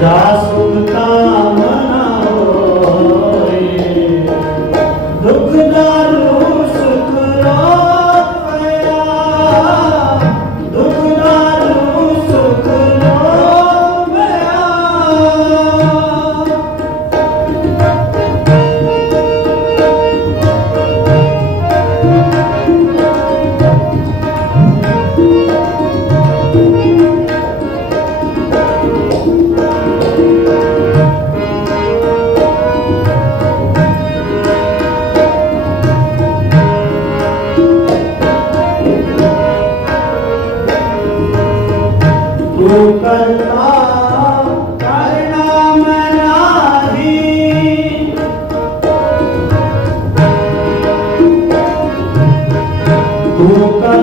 자.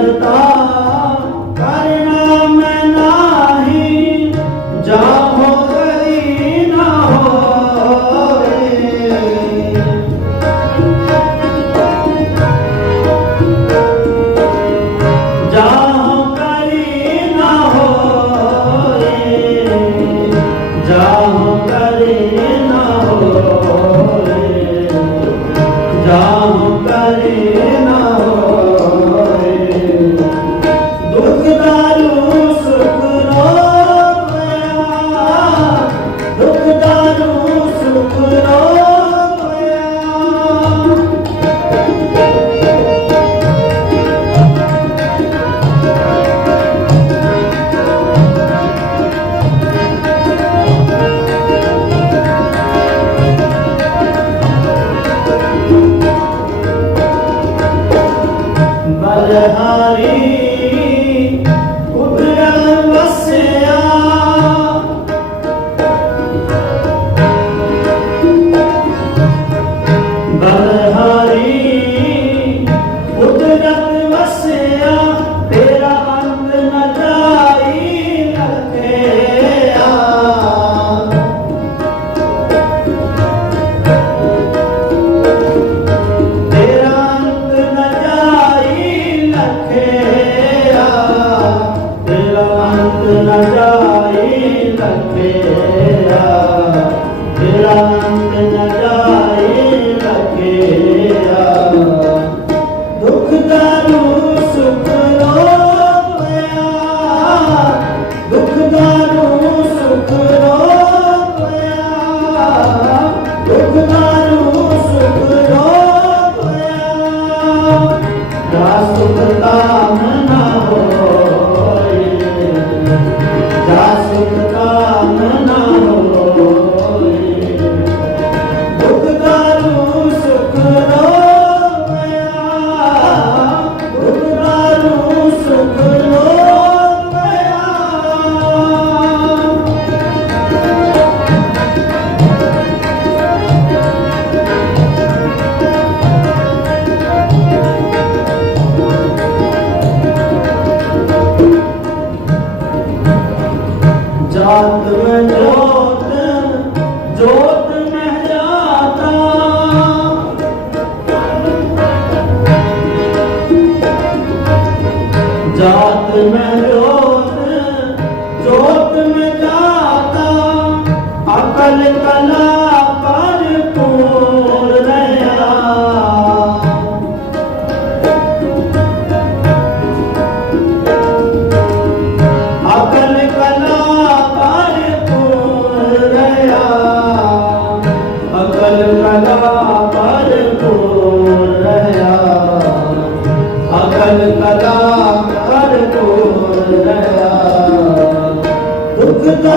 जनता Hallelujah. जात में जोत जोत में जाता अकल का